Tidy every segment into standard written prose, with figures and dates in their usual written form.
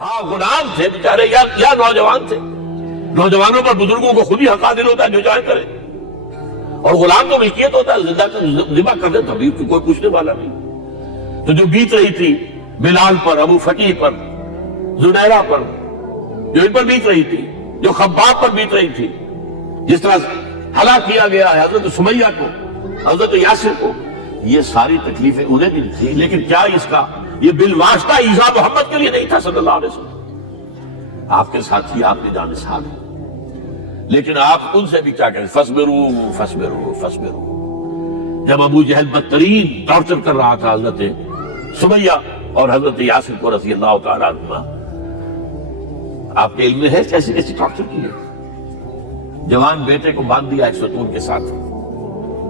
ہاں غلام تھے بیچارے یا نوجوان تھے. نوجوانوں پر بزرگوں کو خود ہی حق حاصل ہوتا ہے جو چاہے کرے, اور غلام تو ملکیت ہوتا ہے, زندہ ذبح کر دے تبھی کوئی پوچھنے والا نہیں. تو جو بیت رہی تھی بلال پر, ابو فقیہ پر, زنیرہ پر, جو ان پر بیت رہی تھی, جو خباب پر بیت رہی تھی, جس طرح ہلاک کیا گیا ہے حضرت سمیہ کو, حضرت یاسر کو, یہ ساری تکلیفیں انہیں بھی تھی. لیکن کیا اس کا یہ بالواسطہ عیسیٰ محمد کے لیے نہیں تھا صلی اللہ علیہ وسلم. آپ کے ساتھی آپ نے جانثال ہیں, لیکن آپ ان سے بھی کیا کہیں, فصبروا فصبروا فصبروا. جب ابو جہل بدترین ٹارچر کر رہا تھا حضرت سمیہ اور حضرت یاسر کو رضی اللہ تعالیٰ عنہ, آپ کے علم میں ہے کیسی کیسی ٹارچر کی ہے. جوان بیٹے کو باندھ دیا ایک ستون کے ساتھ,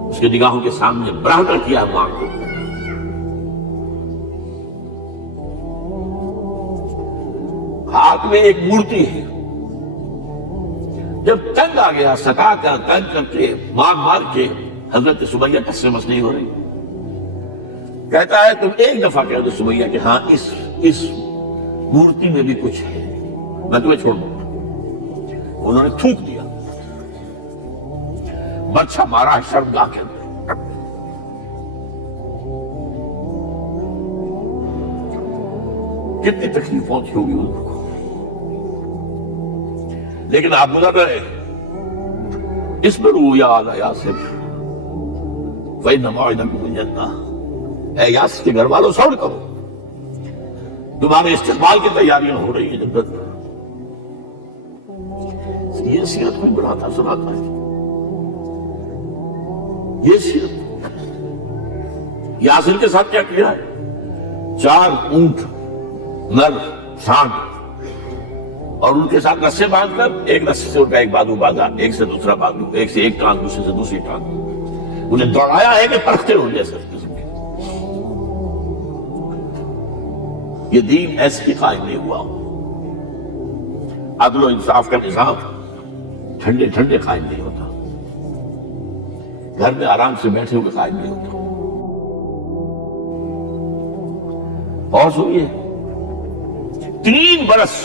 اس کے نگاہوں کے سامنے برہنہ کیا ماں کو. ہاتھ میں ایک مورتی ہے. جب تنگ آ گیا, ستا کر تنگ کر کے مار کے حضرت سمیہ کس سے بس نہیں ہو رہی, کہتا ہے تم ایک دفعہ کہہ دو سمیہ کہ ہاں اس مورتی میں بھی کچھ ہے, میں تمہیں چھوڑ دوں. انہوں نے تھوک دیا, برچھا مارا ہے شرمگاہ کے اندر. کتنی تکلیف پہنچی ہوگی ان کو, لیکن آپ گزر رہے اصبروا یا آل یاسر فإن موعدکم الجنہ. اے یاسر کے گھر والوں صبر کرو, تمہارے استقبال کی تیاریاں ہو رہی ہیں جنت میں. یہ سیرت کوئی بڑھاتا سناتا ہے, یہ سیرت. یاسر کے ساتھ کیا کیا ہے, 4 اونٹ نر سانڈ, اور ان کے ساتھ رسے باندھ کر ایک رسے سے ان کا ایک بازو باندھا, ایک سے دوسرا بازو, ایک سے ایک ٹانگ, دوسرے سے دوسری ٹانگ. انہیں دوڑایا ہے کہ پرکھتے ہو جیسے قسم کے. یہ دین ایسے ہی قائم نہیں ہوا. عدل و انصاف کا نظام ٹھنڈے ٹھنڈے قائم نہیں ہوتا, گھر میں آرام سے بیٹھے ہوئے قائم نہیں ہوتا. اور سنیے, 3 برس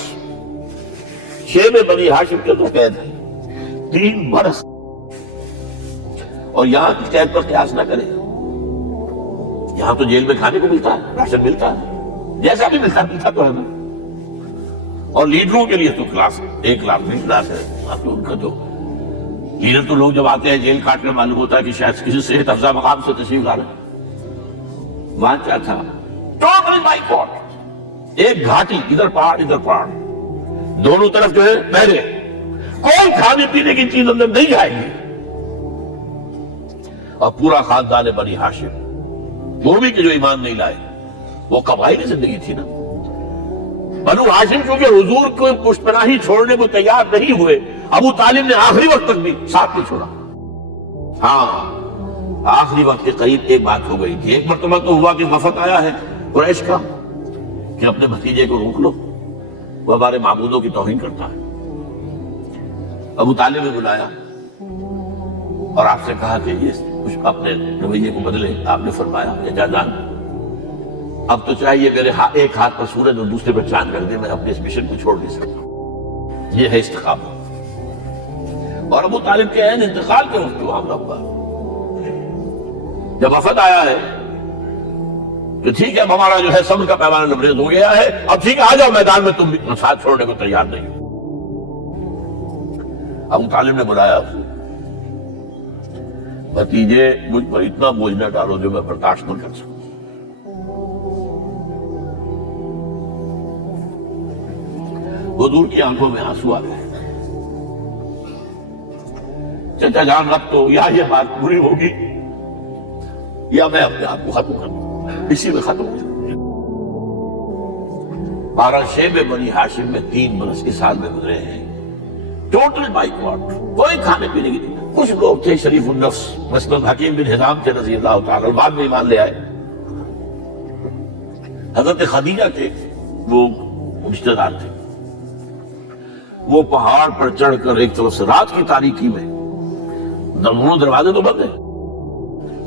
شیب بنی ہاشم کے تو قید ہے, 3 برس. اور یہاں کی قید پر قیاس نہ کرے. یہاں تو جیل میں کھانے کو ملتا ہے, راشن ملتا ہے, جیسا بھی ملتا تو ہے نا. اور لیڈروں کے لیے تو کلاس 1 لاکھ بھی کلاس ہے. ان کا تو لیڈر تو لوگ جب آتے ہیں جیل کاٹنے معلوم ہوتا ہے کہ شاید کسی صحت افزا مقام سے تشریف لا رہے ہیں. وہاں کیا تھا, ٹوٹل بائیکاٹ. ایک گھاٹی, ادھر پہاڑ ادھر پہاڑ, دونوں طرف جو ہے پہرے, کوئی کھانے پینے کی چیز اندر نہیں جائے گی. اور پورا خاندان بنی ہاشم, وہ بھی کہ جو ایمان نہیں لائے, وہ قبائلی زندگی تھی نا. بنو ہاشم کیونکہ حضور کو پشت پناہی چھوڑنے کو تیار نہیں ہوئے, ابو طالب نے آخری وقت تک بھی ساتھ نہیں چھوڑا. ہاں آخری وقت کے قریب ایک بات ہو گئی تھی. ایک مرتبہ تو ہوا کہ وفد آیا ہے قریش کا کہ اپنے بھتیجے کو روک لو, وہ ہمارے معبودوں کی توہین کرتا ہے. ابو طالب نے بلایا اور آپ سے کہا کہ یہ کچھ اپنے رویے کو بدلے. آپ نے فرمایا جان اب تو چاہیے میرے ایک ہاتھ پر سورج اور دوسرے پر چاند کر دے, میں اپنے اس مشن کو چھوڑ نہیں سکتا. یہ ہے استقامت. اور ابو طالب کے عین انتقال کے وقت معاملہ ہوا. جب وفد آیا ہے کہ ٹھیک ہے اب ہمارا جو ہے صبر کا پیمانہ لبریز ہو گیا ہے, اب ٹھیک ہے آ جاؤ میدان میں, تم بھی ساتھ چھوڑنے کو تیار نہیں ہو. ابو طالب نے بلایا بھتیجے, مجھ پر اتنا بوجھ نہ ڈالو جو میں برداشت نہ کر سکوں. حضور کی آنکھوں میں آنسو آ گئے. چچا جان اب تو یا یہ بات پوری ہوگی یا میں اپنے آپ کو ختم کر دوں, اسی میں ختم ہو جاؤں. 12 شیب بنی ہاشم میں 3 برس اس سال میں گزرے ہیں. ٹوٹل بائیکاٹ, کوئی کھانے پینے کی نہیں. کچھ لوگ تھے شریف النفس, مثلا حکیم بن حزام تھے رضی اللہ تعالیٰ, بعد میں ایمان لے آئے. حضرت خدیجہ کے وہ رشتہ دار تھے. وہ پہاڑ پر چڑھ کر ایک طرف سے رات کی تاریکی میں, دونوں دروازے تو بند ہیں,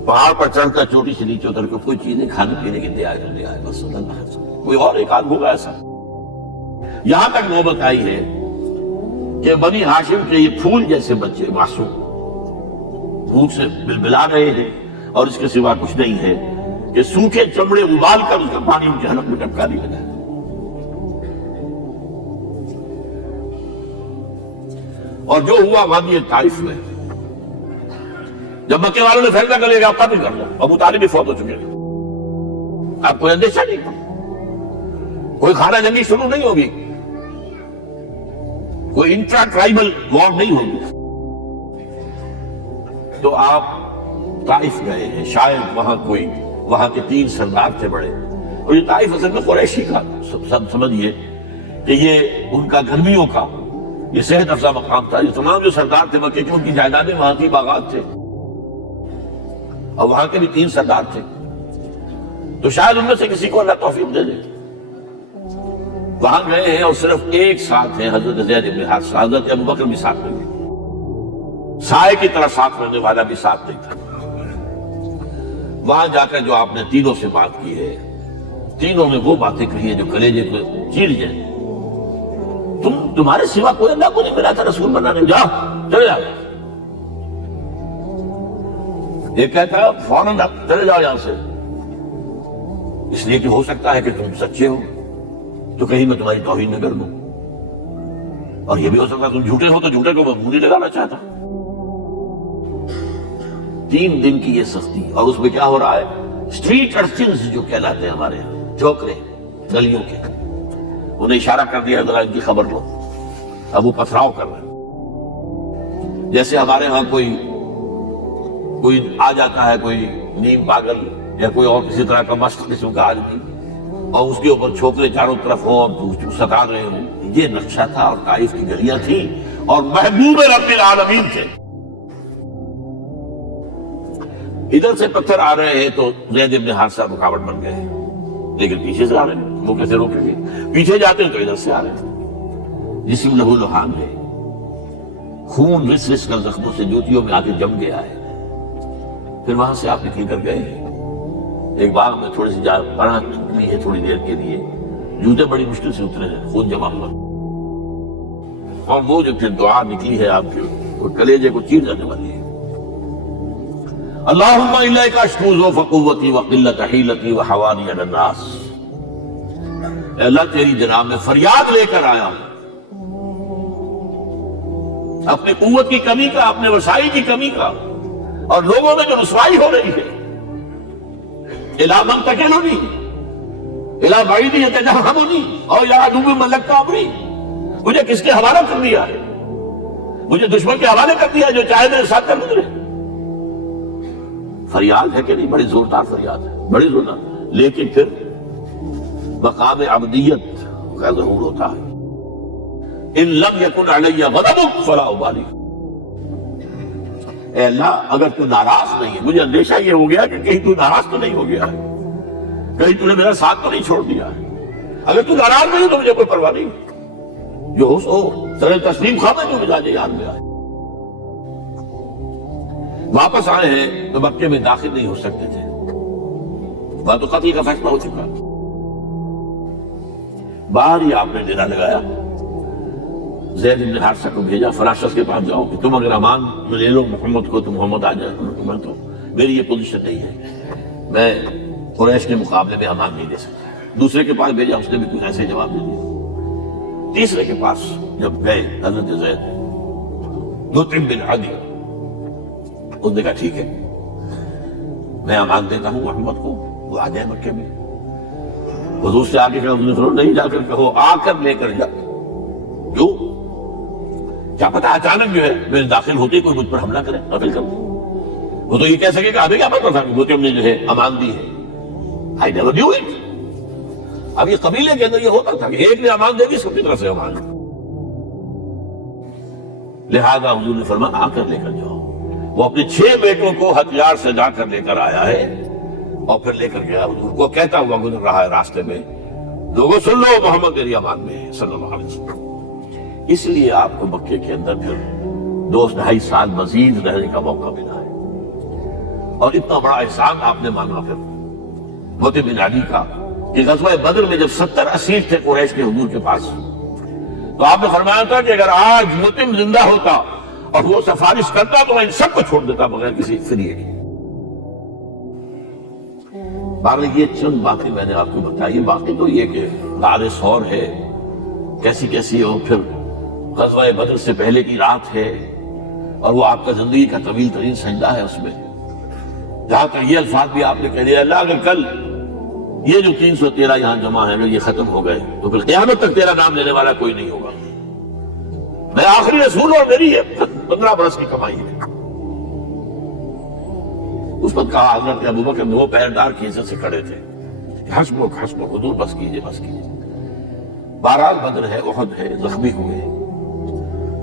پہاڑ پر چڑھ کر چوٹی سے نیچے اتر کے کوئی چیزیں کھانے پینے کی دے آئے, بس اللہ. کوئی اور ایک آدھ ہوگا ایسا. یہاں تک نوبت آئی ہے کہ بنی ہاشم کے یہ پھول جیسے بچے معصوم بھوک سے بلبلا رہے ہیں اور اس کے سوا کچھ نہیں ہے کہ سوکھے چمڑے ابال کر اس کا پانی ان کے حلق میں ٹپکا دیا جائے. اور جو ہوا وادی طائف میں جب مکے والوں نے فیصلہ کر لیا کہ آپ قتل کر لو، ابو طالب بھی فوت ہو چکے ہیں، آپ کوئی اندیشہ نہیں، کوئی خانہ جنگی شروع نہیں ہوگی، کوئی انٹرا ٹرائبل وار نہیں ہوگی، تو آپ طائف گئے ہیں. شاید وہاں کے 3 سردار تھے بڑے، اور یہ طائف اصل میں قریشی کا سب سمجھیے کہ یہ ان کا گرمیوں کا یہ صحت افزا مقام تھا. یہ تمام جو سردار تھے مکے کے، ان کی جائیدادیں وہاں کی باغات تھے، اور وہاں کے بھی 3 سردار تھے، تو شاید ان میں سے کسی کو اللہ توفیق دے دے. وہاں گئے ہیں اور صرف ایک ساتھ ہیں، حضرت زید بن حارثہ. حضرت ابوبکر بھی ساتھ نہیں تھے، سائے کی طرح ساتھ رہنے والا بھی ساتھ نہیں تھا. وہاں جا کر جو آپ نے تینوں سے بات کی ہے، تینوں نے وہ باتیں کہی ہیں جو کلیجے کو چیر جائیں. تمہارے سوا کوئی اللہ کو نہیں ملا تھا رسول بنانے، جاؤ چلے جاؤ. یہ کہتا فوراً چلے جاؤ یہاں سے، اس لیے کہ ہو سکتا ہے کہ تم سچے ہو تو کہیں میں تمہاری توہین نہ کر دوں، اور یہ بھی ہو سکتا ہے تم جھوٹے ہو تو جھوٹے کو میں موری لگانا چاہتا. 3 دن کی یہ سختی، اور اس میں کیا ہو رہا ہے، اسٹریٹ ارچنز جو کہلاتے ہیں ہمارے یہاں، چوکرے گلیوں کے، انہیں اشارہ کر دیا ذرا ان کی خبر لو. اب وہ پتھراؤ کر رہے ہیں، جیسے ہمارے ہاں کوئی آ جاتا ہے، کوئی نیم پاگل یا کوئی اور کسی طرح کا مست قسم کا آدمی، اور اس کے اوپر چھوکرے چاروں طرف ہوں اور ستا رہے ہوں. یہ نقشہ تھا، اور طائف کی گلیاں تھیں، اور محبوب رب العالمین تھے. ادھر سے پتھر آ رہے ہیں تو زید بن حارثہ رکاوٹ بن گئے، لیکن پیچھے سے آ رہے ہیں، وہ کیسے روکیں گے؟ پیچھے جاتے ہیں تو ادھر سے آ رہے ہیں. جسم لہو لہان ہے، خون رس رس کر زخموں سے جوتیوں میں آ کے جم گیا ہے. پھر وہاں سے آپ نکل کر گئے ہیں ایک باغ میں، تھوڑی سی پناہ لی ہے تھوڑی دیر کے لیے، جوتے بڑی مشکل سے اترے ہیں، خون جمع ہوا، اور وہ جو پھر دعا نکلی ہے آپ کی، وہ کلیجے کو چیر جانے والی ہے. اللہم الیک اشکو ضعف قوتی وقلت حیلتی وحوانی علی الناس. اے اللہ تیری جناب میں فریاد لے کر آیا ہوں، اپنی قوت کی کمی کا، اپنے وسائل کی کمی کا، اور لوگوں میں جو رسوائی ہو رہی ہے. الا من تکلنی الا بعید یتجہمنی اور یا عدو من لقابنی. مجھے کس کے حوالہ کر دیا ہے؟ مجھے دشمن کے حوالے کر دیا جو چاہے میرے ساتھ کر گزرے. فریاد ہے کہ نہیں؟ بڑی زوردار فریاد ہے، بڑی زوردار. لیکن پھر مقام عبدیت کا ظہور ہوتا ہے. ان لم یکن علی غضبک فلا ابالی. اے اللہ اگر تو ناراض نہیں ہے، مجھے اندیشہ یہ ہو گیا کہ کہیں تو ناراض تو نہیں ہو گیا ہے، کہیں تو نے میرا ساتھ تو نہیں چھوڑ دیا ہے. اگر تو ناراض نہیں تو مجھے کوئی پرواہ نہیں، جو ہو سو سر تسلیم خواہ جو مزاج یاد میں آئے. واپس آئے ہیں تو مکے میں داخل نہیں ہو سکتے تھے، وہاں تو قتل کا فیصلہ ہو چکا. باہر ہی آپ نے ڈیرا لگایا، زید بن حارثہ کو بھیجا، فلاں شخص کے پاس جاؤ کہ تم اگر امان لے لو محمد کو تو محمد آ جائے. میں تو میری یہ پوزیشن نہیں ہے، میں قریش کے مقابلے میں امان نہیں دے سکتا. دوسرے کے پاس بھیجا، اس نے بھی کچھ ایسے جواب دے دیا. تیسرے کے پاس جب گئے حضرت زید مطعم بن عدی، اس نے کہا ٹھیک ہے میں امان دیتا ہوں محمد کو، وہ آ جائے مکے میں. حضور سے آگے کہا، نہیں جا کر کہو آ کر لے کر جا. کیوں؟ کیا پتا اچانک جو ہے میرے داخل ہوتے کوئی مجھ پر حملہ کرے، قتل کر. وہ تو یہ کہہ سکے کہ ابھی کیا پتا تھا کہ مطعم نے جو ہے امان دی ہے. I never knew it. اب یہ قبیلے کے اندر یہ ہوتا تھا کہ ایک نے امان دے دی، سب کی طرف سے امان. لہذا حضور نے فرمایا آ کر لے کر جاؤ. وہ اپنے 6 بیٹوں کو ہتھیار سے جا کر لے کر آیا ہے، اور پھر لے کر گیا حضور کو، کہتا ہوا گزر رہا ہے راستے میں، لوگوں سن لو محمد میری امان میں ہے صلی اللہ علیہ وسلم. اس لیے آپ کو مکے کے اندر پھر 2-2.5 سال مزید رہنے کا موقع ملا ہے، اور اتنا بڑا احسان آپ نے مانا پھر مطعم بن عدی کا کہ غزوہ بدر میں جب 70 اسیر تھے قریش کے حضور کے پاس، تو آپ نے فرمایا تھا کہ اگر آج مطعم زندہ ہوتا اور وہ سفارش کرتا تو میں ان سب کو چھوڑ دیتا بغیر کسی فریے کے۔ باقی یہ چند باتیں میں نے آپ کو بتائی، باقی تو یہ کہ غار ثور ہے کیسی کیسی، اور پھر غزوہ بدر سے پہلے کی رات ہے، اور وہ آپ کا زندگی کا طویل ترین سجدہ ہے اس میں، جہاں تک یہ الفاظ بھی آپ نے کہہ دیا، اللہ اگر کل یہ جو 313 یہاں جمع ہے اگر یہ ختم ہو گئے تو پھر قیامت تک تیرا نام لینے والا کوئی نہیں ہوگا، میں آخری رسول اور میری ہے 15 برس کی کمائی ہے۔ اس وقت کہا حضرت ابوبکر نے، وہ پہردار کی عزت سے کھڑے تھے، حسبک حسبک حضور بس کیجئے بس کیجئے۔ بہرحال بدر ہے، احد ہے، زخمی ہوئے،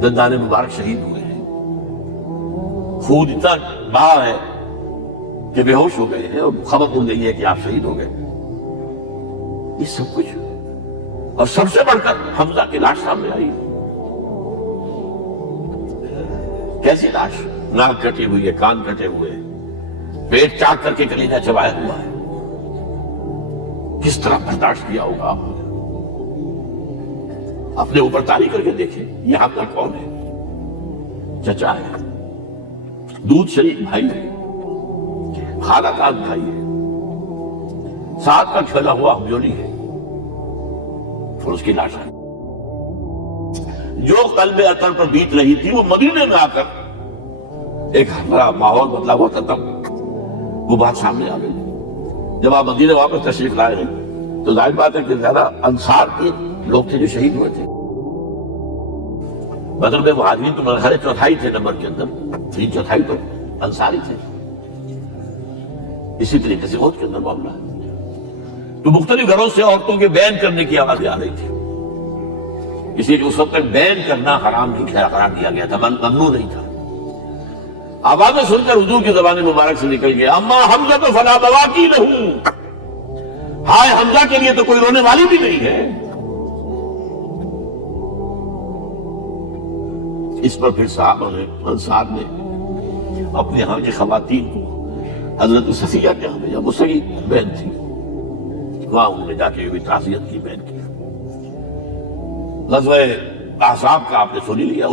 دندان مبارک شہید ہوئے ہیں، خون اتنا بہا ہے کہ بے ہوش ہو گئے ہیں، اور خبر اڑ گئی ہے کہ آپ شہید ہو گئے، یہ سب کچھ، اور سب سے بڑھ کر حمزہ کی لاش سامنے آئی، کیسی لاش، ناک کٹی ہوئی ہے، کان کٹے ہوئے، پیٹ چاک کر کے کلیجہ چبایا ہوا ہے، کس طرح برداشت کیا ہوگا آپ نے؟ اپنے اوپر تاریخ کر کے دیکھیں، یہ آپ کا کون ہے؟ چچا ہے، دودھ شریک بھائی ہے، خالہ کا بھائی ہے، ساتھ کا کھلا ہوا ہمجولی ہے، پھر اس کی لاش ہے۔ جو قلب اطہر پر بیت رہی تھی وہ مدینے میں آ کر ایک ہمارا ماحول بدلا ہوا تھا، تب وہ بات سامنے آ گئی۔ جب آپ مدینے واپس تشریف لائے ہیں تو ظاہر بات ہے کہ زیادہ انصار کے لوگ تھے جو شہید ہوئے تھے۔ بدر میں مہاجرین تو مرحلے چوتھائی تھے نمبر کے اندر، 3/4 تو انصاری تھے، اسی طریقے سے عہد کے اندر معاملہ ہے۔ تو مختلف گھروں سے عورتوں کے بین کرنے کی آوازیں آ رہی تھی، اس لیے کہ اس وقت تک بین کرنا حرام نہیں قرار دیا گیا تھا، ممنوع نہیں تھا۔ آوازیں سن کر حضور کی زبان مبارک سے نکل گیا، اما حمزہ تو فلا بواکی لہو، ہائے حمزہ کے لیے تو کوئی رونے والی بھی نہیں ہے۔ اس پر پھر صحابہ نے، انصار نے اپنے ہاں کی خواتین کو حضرت صفیہ کے ہاں بھیجا، وہ صحیح بہن تھی، وہاں انہوں نے جا کے بھی تعزیت کی بہن کی۔ غزوہ احزاب کا آپ نے سن ہی لیا،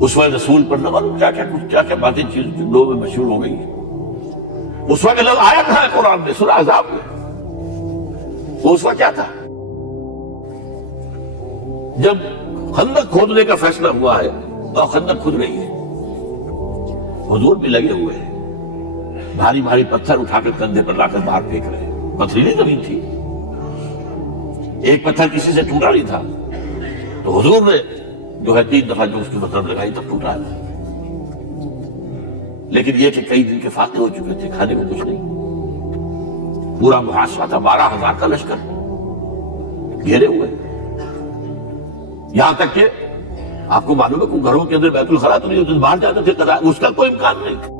اسوہ رسول پر نہ معلوم کیا کیا باتیں چیز لوگوں میں مشہور ہو گئی ہیں۔ اسوہ کے لفظ آیا کہاں ہے قرآن میں؟ سورہ احزاب میں۔ وہ اسوہ کیا تھا؟ جب خندق کھودنے کا فیصلہ ہوا ہے تو خندق کھود رہی ہے، حضور بھی لگے ہوئے ہیں، بھاری بھاری پتھر اٹھا کر کندھے پر لا کر باہر پھینک رہے ہیں، پتھریلی زمین تھی، ایک پتھر کسی سے ٹوٹا نہیں تھا، تو حضور نے جو ہے 3 دفعہ جو اس کی مطلب لگائی تب ٹوٹا ہے۔ لیکن یہ کہ کئی دن کے فاقے ہو چکے تھے، کھانے کو کچھ نہیں، پورا محاصرہ تھا، 12,000 کا لشکر گھیرے ہوئے، یہاں تک کہ آپ کو معلوم ہے کہ گھروں کے اندر بیت الخلا تو نہیں ہوتے، باہر جاتے تھے، اس کا کوئی امکان نہیں تھا۔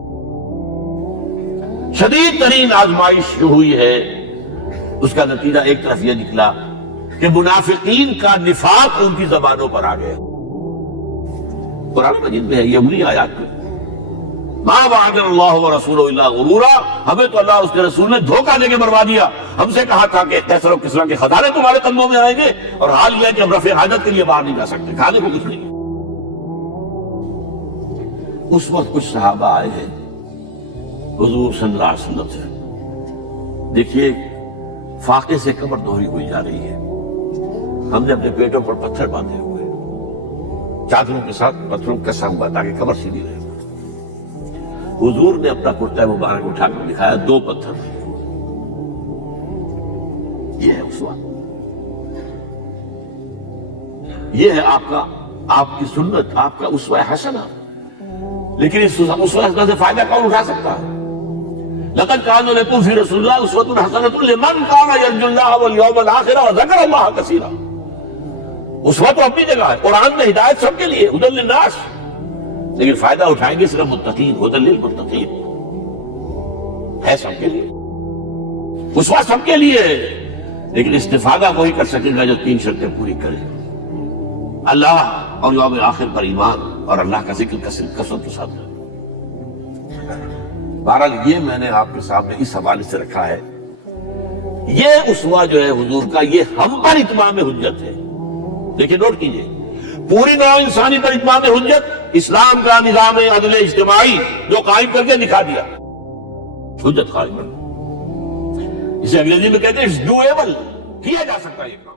شدید ترین آزمائش ہوئی ہے، اس کا نتیجہ ایک طرف یہ نکلا کہ منافقین کا نفاق ان کی زبانوں پر آ گیا۔ قرآن مجید میں ہے یہ عملی آیات میں، ما وعدنا اللہ ورسولہ الا غرورا، ہمیں تو اللہ اور اس کے رسول نے دھوکہ دے کے مروا دیا۔ ہم سے کہا تھا کہ کیسر و کسرا کے خزانے تمہارے قدموں میں آئیں گے، اور حال یہ ہے کہ ہم رفع حاجت کے لیے باہر نہیں جا سکتے، کھانے کو کچھ نہیں۔ اس وقت کچھ صحابہ آئے ہیں حضور صلی اللہ علیہ وسلم سے، دیکھیے فاقے سے کمر دوہری ہوئی جا رہی ہے، ہم نے اپنے پیٹوں پر پتھر باندھے ہوئے، چادروں کے ساتھ پتھروں کسا ہوا تاکہ کمر سیدھی رہے۔ حضور نے اپنا کرتا مبارک اٹھا کر دکھایا، 2 پتھر، یہ ہے اسوہ، یہ ہے آپ کی سنت، آپ کا اسوہ حسنہ۔ لیکن اس اسوہ حسنہ سے فائدہ کون اٹھا سکتا ہے؟ لقد كان لكم في رسول الله اسوة حسنة لمن كان يرجو الله واليوم الآخر وذكر الله كثيرا۔ اسوہ تو اپنی جگہ ہے، قرآن میں ہدایت سب کے لیے، ہدی للناس، لیکن فائدہ اٹھائیں گے صرف متقین، ہدی للمتقین ہے سب کے لیے، اسوہ سب کے لیے ہے، لیکن استفادہ وہی کر سکے گا جو 3 شرطیں پوری کرے، اللہ اور یوم آخر پر ایمان اور اللہ کا ذکر کثرت کے ساتھ۔ بہرحال یہ میں نے آپ کے سامنے اس حوالے سے رکھا ہے یہ اسوہ جو ہے حضور کا، یہ ہم پر اتمام حجت ہے. دیکھیں نوٹ کیجئے، پوری نوع انسانی پر اتمام حجت اسلام کا نظام عدل اجتماعی جو قائم کر کے دکھا دیا، حجت قائم. اسے انگریزی میں کہتے ہیں ڈویبل، کیا جا سکتا ہے یہ کام.